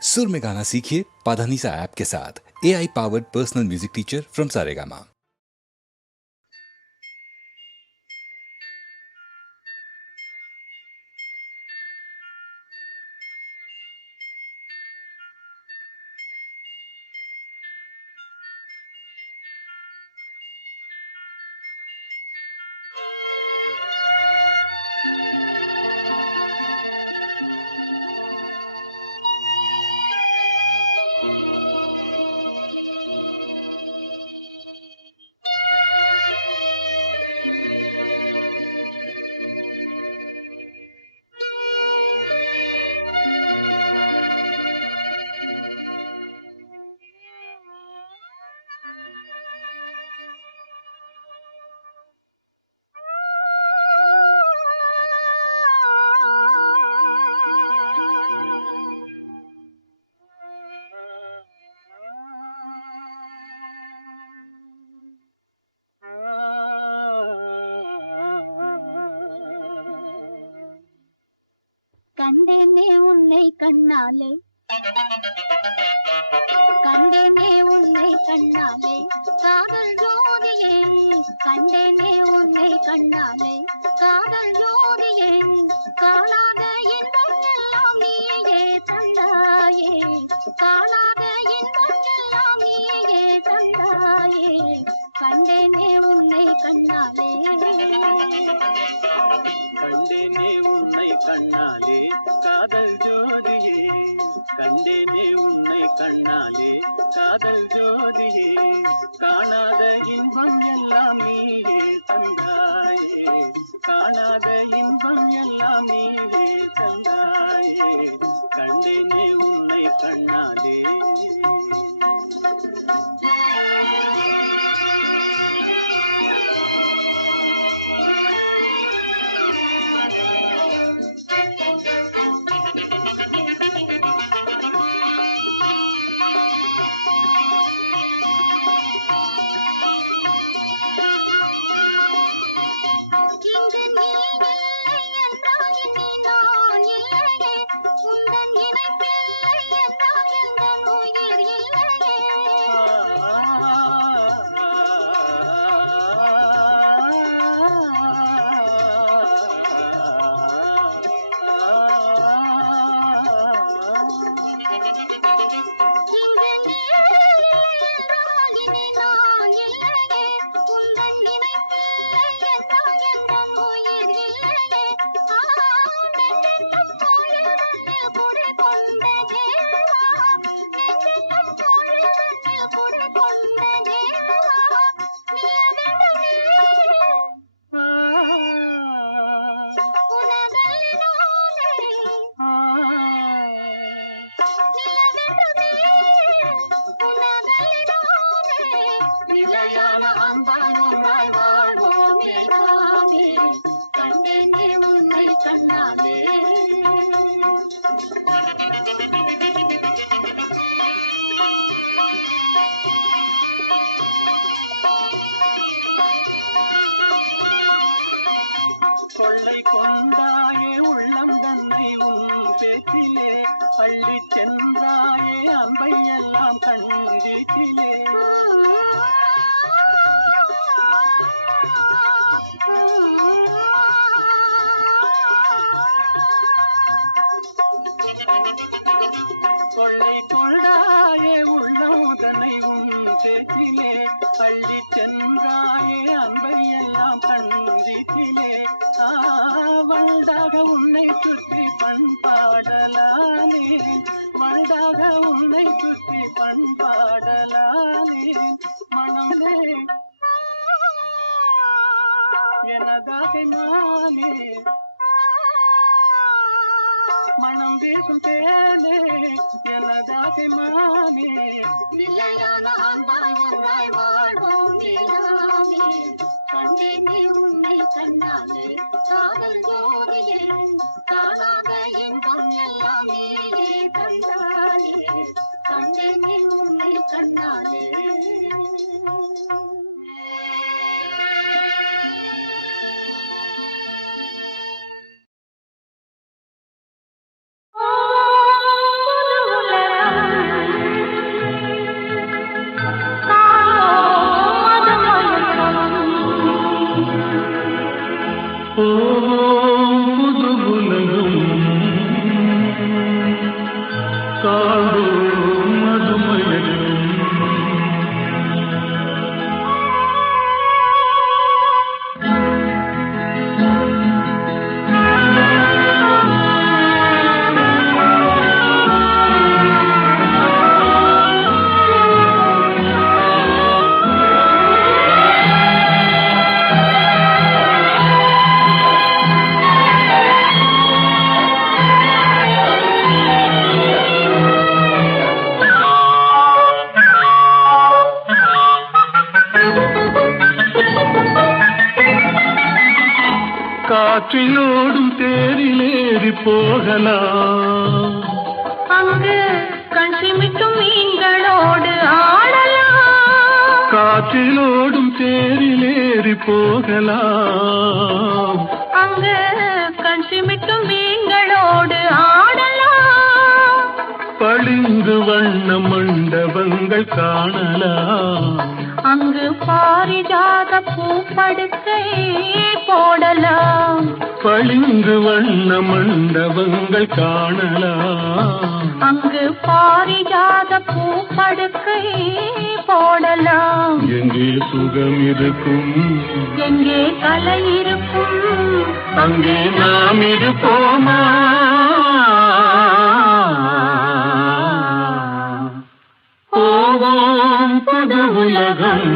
सुर में गाना सीखिए पाधानीसा ऐप के साथ। AI powered personal music teacher from Saregama. கண்டேனே உன்னை கண்ணாலே, கண்டேனே உன்னை கண்ணாலே, காதல் ஜோதியே. கண்டேனே உன்னை கண்ணாலே, காதல் ஜோதியே. காணாத இன்பம் எல்லாம் நீயே தந்தாயே, காணாத இன்பம் எல்லாம் நீயே தந்தாயே. கண்டேனே உன்னை கண்ணாலே, கண்டேனே உன்னை கண்ணாலே, காதல் ஜோதியே. கண்டேனே உன்னை கண்ணாலே, காதல் ஜோதியே. காணாத இன்பம் எல்லாம் நீயே தந்தாயே, காணாத இன்பம் எல்லாம் நீயே தந்தாயே. கண்டேனே உன்னை கண்ணாலே. கொள்ளை கொண்டாயே உள்ளம் தன்னை உன் பேச்சிலே, அள்ளி சென்றாயே அம்பை எல்லாம் கண்ணீட்டிலே. கொள்ளை கொண்டாயே உள்ளம் தன்னை உன் பேச்சிலே, அள்ளி சென்றாயே அம்பை எல்லாம் கண்ணீட்டிலே. வண்டாக உன்னை சுற்றி பண்பாடலானே, வண்டாக உன்னை சுற்றி பண்பாடலானே. மனமே எனதாக நானே, மனம் வீசும் தேனே எனதாக மானே. நிலையான அன்பாய் வாழ்வோம் நீலாமே. கண்டேனே உன்னை கண்ணாலே, காதல் ஜோதியே. காணாத இன்பம் எல்லாம் நீயே தந்தாயே. கண்டேனே உன்னை கண்ணாலே. புது உலகம் காணும் மதுமயக்கும் காற்றிலோடும் தேரிலேறி போகலாம் அங்கு கண் சிமிட்டும் மீன்களோடு ஆடலாம் காற்றிலோடும் தேரிலேறி போகலாம் அங்கு கண் சிமிட்டும் மீன்களோடு ஆடலாம் பளிங்கு வண்ண மண்டபங்கள் காணலாம் அங்கு பாரிஜாத பூப்படுக்கை போடலாம் பளிங்கு வண்ண மண்டபங்கள் காணலாம் அங்கு பாரிஜாத பூப்படுக்கை போடலாம் எங்கே சுகம் இருக்கும் எங்கே கலை இருக்கும் அங்கே நாம் இருப்போமா போவோம் புது உலகம்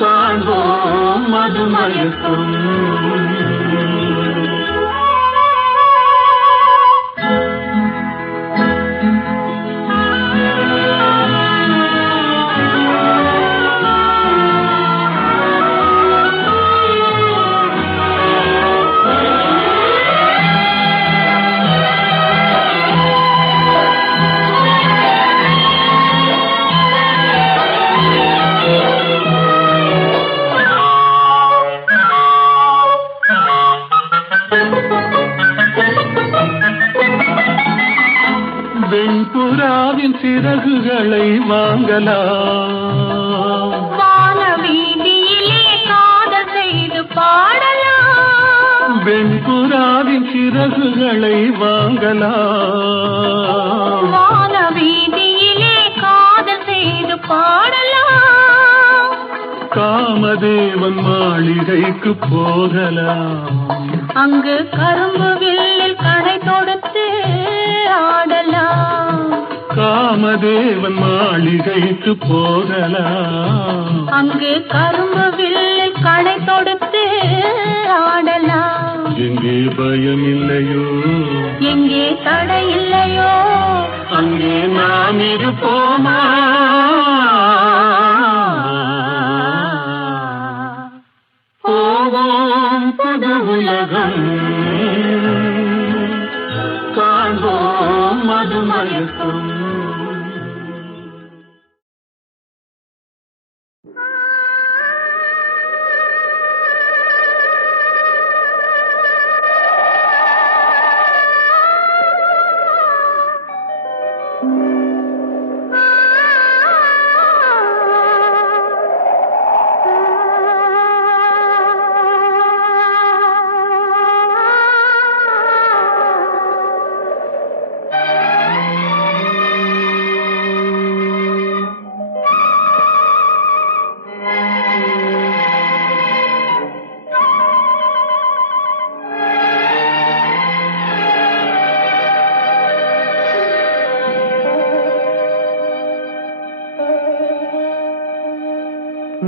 காண்போம் மதுமயக்கம் வெண்புறாவின் சிறகுகளை வாங்கலாம் வான வீதியிலே காதல் செய்து பாடலாம் வெண்புறாவின் சிறகுகளை வாங்கலாம் வான வீதியிலே காதல் செய்து பாடலாம் காமதேவன் மாளிகைக்கு போகலாம் அங்கு கரும்பு வில்லில் கடை தொடுத்து ஆடலாம் காமதேவன் மாளிகைக்கு போகலாம் அங்கு கரும்பு வில்லில் கடை தொடுத்து ஆடலாம் எங்கே பயம் இல்லையோ எங்கே தடை இல்லையோ அங்கே நாம் இருப்போமா போவோம் புது உலகம் காண்போம் மதுமயக்கம்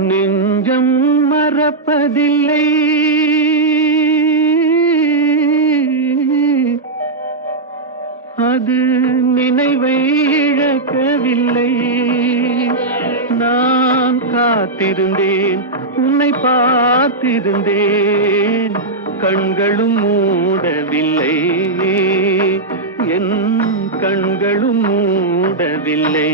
நெஞ்சம் மறப்பதில்லை அது நினைவை இழக்கவில்லை நான் காத்திருந்தேன் உன்னை பார்த்திருந்தேன் கண்களும் மூடவில்லை என் கண்களும் மூடவில்லை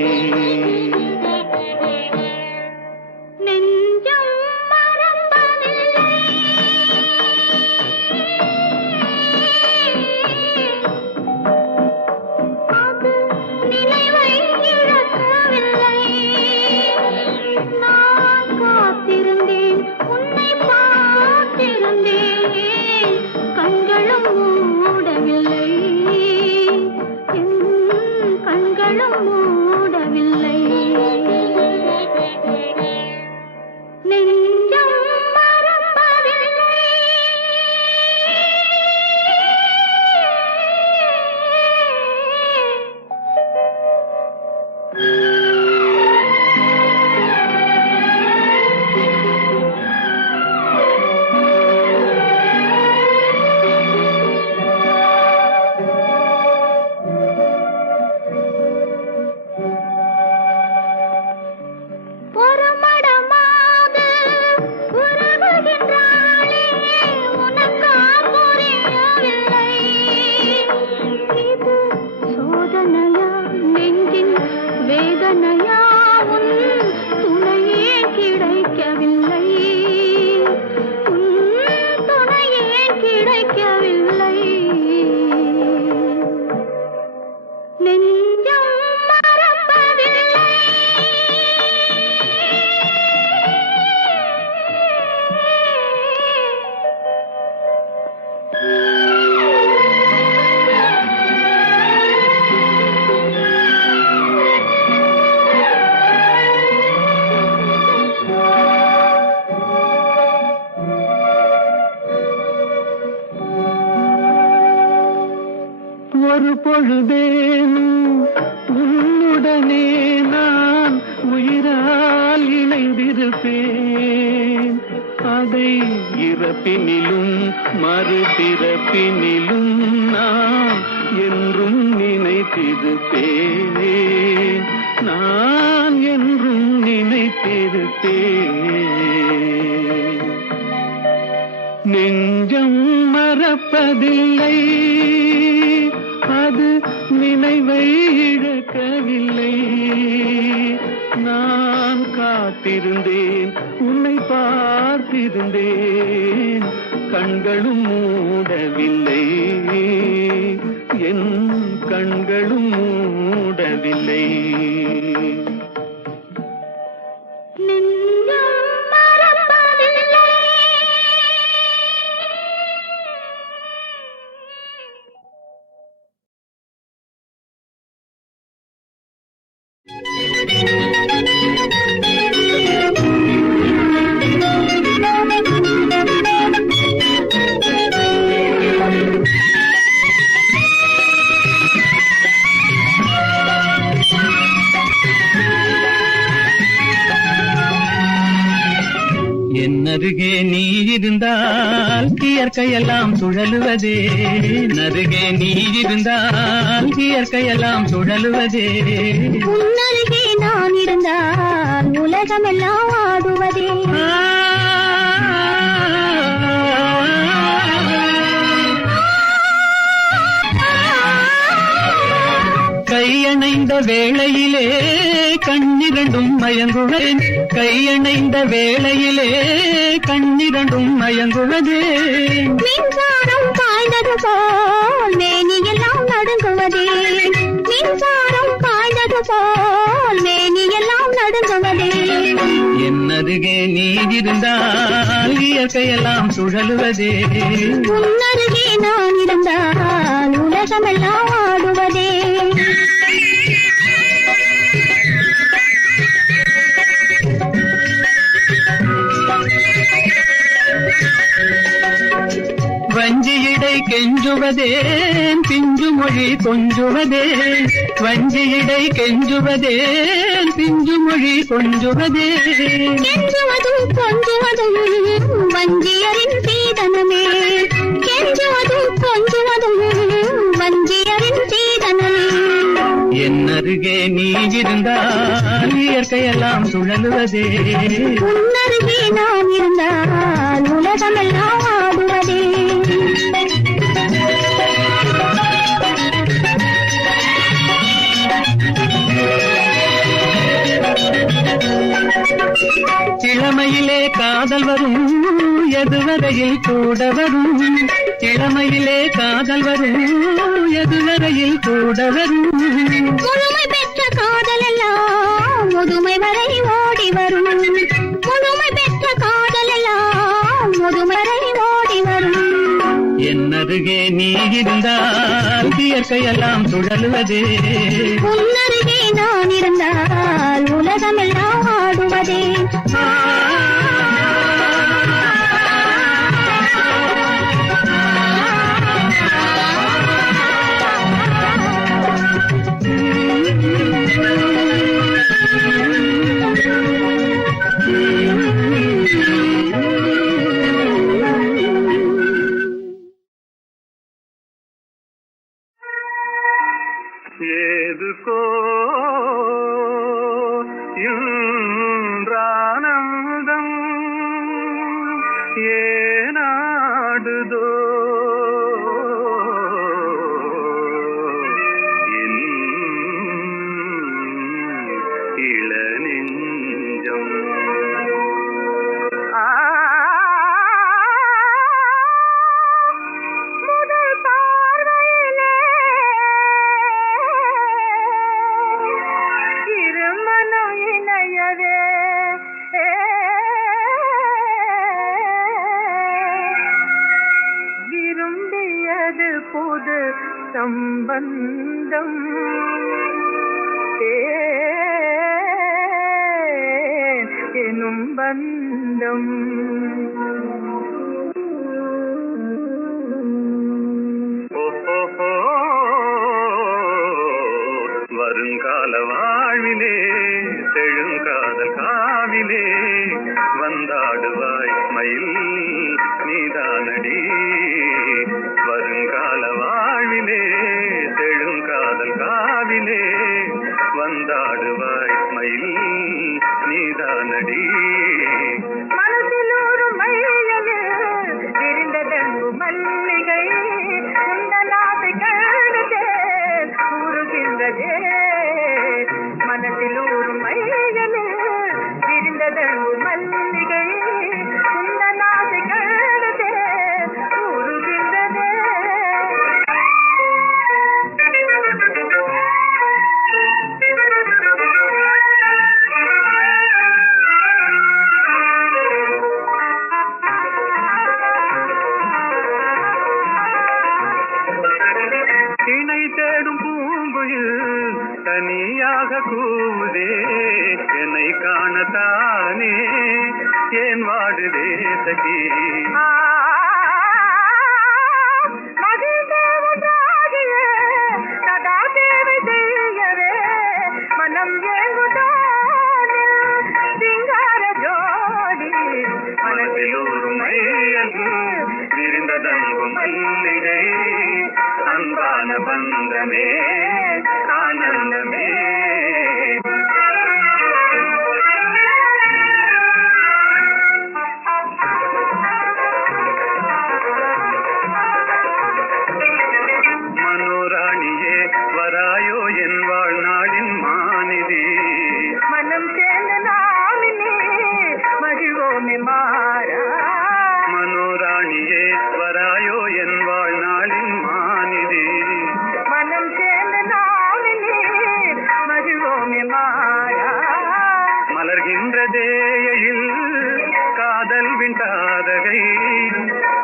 பொழுதேனும் உன்னுடனே நான் உயிரால் இணைந்திருப்பேன். அதை இறப்பினிலும் மறுபிறப்பினிலும் நான் என்றும் நினைத்திருப்பேன். நான் என்றும் நினைத்திருப்பேன். நெஞ்சம் மறப்பதில்லை, அது நினைவை இழக்கவில்லை. நான் காத்திருந்தேன், உன்னை பார்த்திருந்தேன், கண்களும் மூடவில்லை, என் கண்களும் மூடவில்லை. நருகே நீ இருந்தால் இயற்கையெல்லாம் சுழலுவதே. நருகே நீ இருந்தால் இயற்கையெல்லாம் சுழலுவதே. உன்னருகே நான் இருந்தால் உலகமெல்லாம் ஆடுவதே. கையணைந்த வேளையிலே கண்ணிரண்டும் மயங்குவேன். கையணைந்த வேளையிலே கண்ணிரண்டும் மயங்குவதே. மின்சாரம் பாய்ந்தது போல் மேனியெல்லாம் நடுங்குவதே. மின்சாரம் பாய்ந்தது போல் மேனியெல்லாம் நடுங்குவதே. என்னருகே நீ இருந்தால் இயற்கையெல்லாம் சுழலுவதே. உன்னருகே நான் இருந்தால் உலகமெல்லாம் ஆடுவதே. வஞ்சியிடை கெஞ்சுவதேன் பிஞ்சு மொழி கொஞ்சுவதேன். வஞ்சியிடை கெஞ்சுவதேன் பிஞ்சு மொழி கொஞ்சுவதே. கெஞ்சுவதும் கொஞ்சுவதும் வஞ்சியரின் சீதனமே. கெஞ்சுவதும் கொஞ்சுவதும் வஞ்சியரின் சீதனமே. என்னருகே நீ இருந்தால் இயற்கையெல்லாம் சுழலுவதே. உன்னருகே நான் இருந்தால் உலகமெல்லாம் ஆடுவதே. இளமையிலே காதல் வரும், எதுவரையில் கூட வரும். இளமையிலே காதல் வரும், எதுவரையில் கூட வரும். முழுமை பெற்ற காதல் எல்லாம் முதுமை வரை ஓடி வரும். முழுமை பெற்ற காதல் எல்லாம் முதுமை வரை ஓடி வரும். என்னருகே நீ இருந்தால் இயற்கையெல்லாம் சுழலுவதே. உன்னருகே நான் இருந்தால் உலகமெல்லாம் ஆடுவதே. ஏதுக்கோ இன்றானந்தம் ஏனாடுதோ என் இளநெஞ்சம். புது சம்பந்தம் எனும் பந்தம் வாழ்விலே செழுங்காதல் காவிலே வந்தாடுவாய் மயில் நீதானடி வருங்கால வாழ்விலே செழுங்காதல் காவிலே வந்தாடுவாய் மயில் நீதானடி மனசிலூறு மையலே விரிந்ததெங்கு மல்லிகை உந்தனாசை கழுதே கூறுகின்றதே மனசிலூறு மையலே விரிந்ததெங்கு மல்லிகை உந்தனாசை கழுதே கூறுகின்றதே இணை தேடும் பூங்குயில் தனியாக கூவுதே என்னை காணத்தானே ஏன் வாடுதே சகி மகிழ்ந்தேவதாகியே சதா தேவை செய்யவே மனம் ஏங்குதானே சிங்கார ஜோடி மனதிலூரும் மையல் விரிந்ததங்கும் மல்லிகை அன்பான பந்தமே ஆனந்தமே மனோராணியே வராயோ என் வாழ்நாளின் மாநிதி மனம் சேர்ந்த நாமினே மகிழ்வோமே மாறா மனோராணியே வராயோ என் வாழ்நாளின் மாநிதி மனம் சேர்ந்த நாமினே மகிழ்வோமே மாறா மலர்கின்ற தேயில் காதல் விண்டாதகை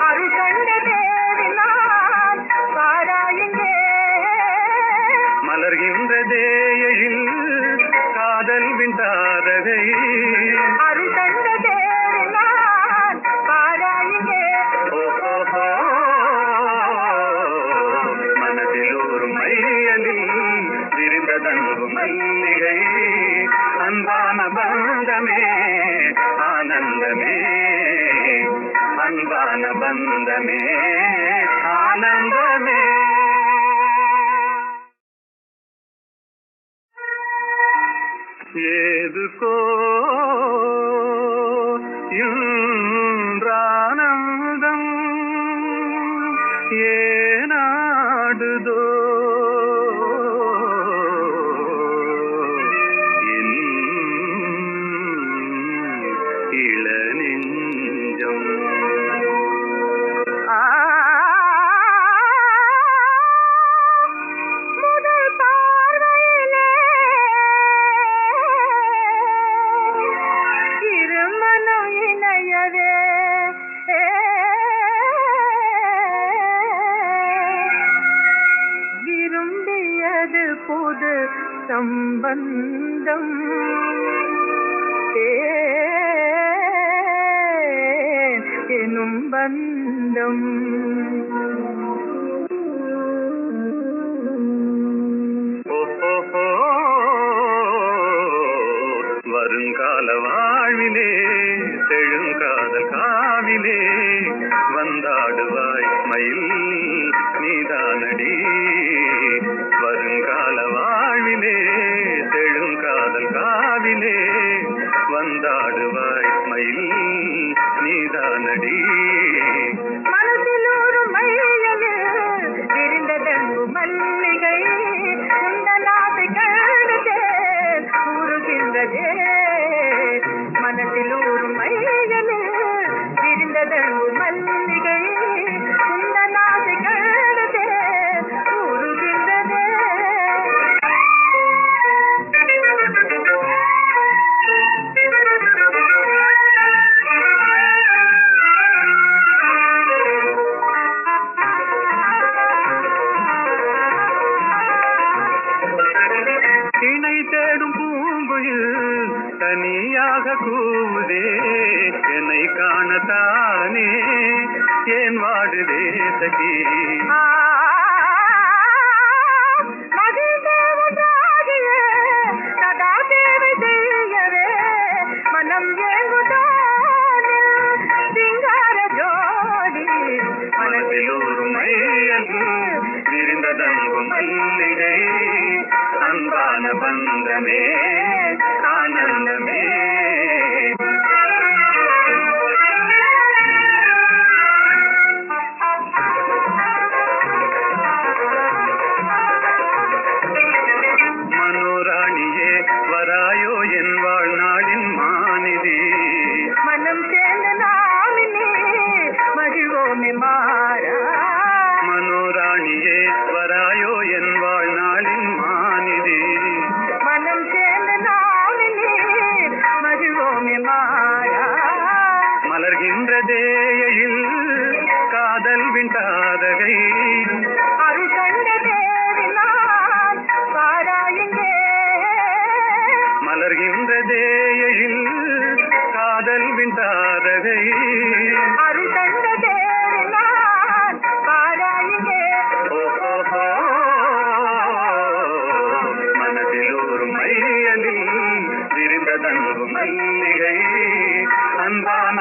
அருள் கண்ட தேவினான் பாராயுங்கே மலர்கின்ற தேயில் காதல் விண்டாதகை அருள் கண்ட தேவினான் பாராயுங்கே ஓஹோ மனதிலூர் மையலில் விரிந்ததங்கு மல்லிகை அன்பான பந்தமே ஆனந்தமே அன்பான பந்தமே ஆனந்தமே ஏதுக்கோ இன்றானந்தம் ஏனாடுதோ என் இளநெஞ்சம் முதல் பார்வையிலே இருமனம் இணையவே விரும்பியது புது சம்பந்தம் எனும் பந்தம் ஓஹோ வருங்கால வாழ்விலே செழுங்காதல் காவிலே வந்தாடுவாய் மயில் நீதானடி வருங்கால வாழ்விலே செழுங்காதல் காவிலே வந்தாடுவாய் மயில் நீதானடி மனசிலூறு மையலே விரிந்ததெங்கு மல்லிகை உந்தனாசை கழுதே கூறுகின்றதே மனசிலூறு மையலே விரிந்ததெங்கு மல்லிகை உந்தனாசை கழுதே கூறுகின்றதே இணை தேடும் பூங்குயில் தனியாக கூவுதே என்னை காணத்தானே ஏன் வாடுதே சகி மகிழ்ந்தேவதாகியே சதா பந்தமே ஆனந்தமே. மனோராணியே வராயோ என் வாழ்நாளின் மாநிதி, மனம் சேர்ந்த நாமினே மகிழ்வோமே மாறா. மனோராணியே வராயோ என் வாழ்நாளின் மாநிதி, மனம் சேர்ந்த நாமினே மகிழ்வோமே மாறா. மலர்கின்ற தேயில் காதல் விண்டாதகை, அருள் கண்ட தேவினால் பாராயுங்கே. மலர்கின்ற தேயில் காதல் விண்டாதகை, அருள் கண்ட தேவினால் பாராயுங்கே. ஓஹோ மனதில் ஒரு மையலில் விரிந்ததன்பு மல்லிகை, அன்பான